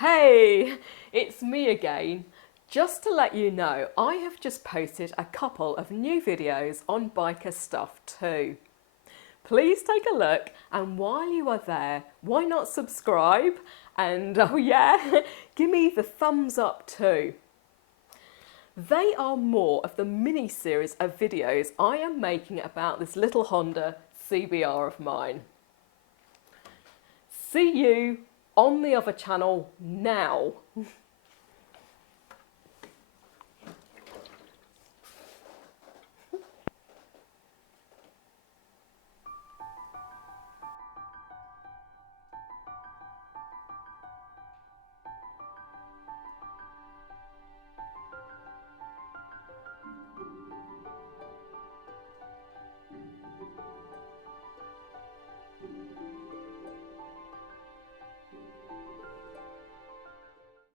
Hey, it's me again. Just to let you know, I have just posted a couple of new videos on biker stuff too. Please take a look, and while you are there, why not subscribe? And oh yeah, give me the thumbs up too. They are more of the mini series of videos I am making about this little Honda CBR of mine. See you on the other channel now.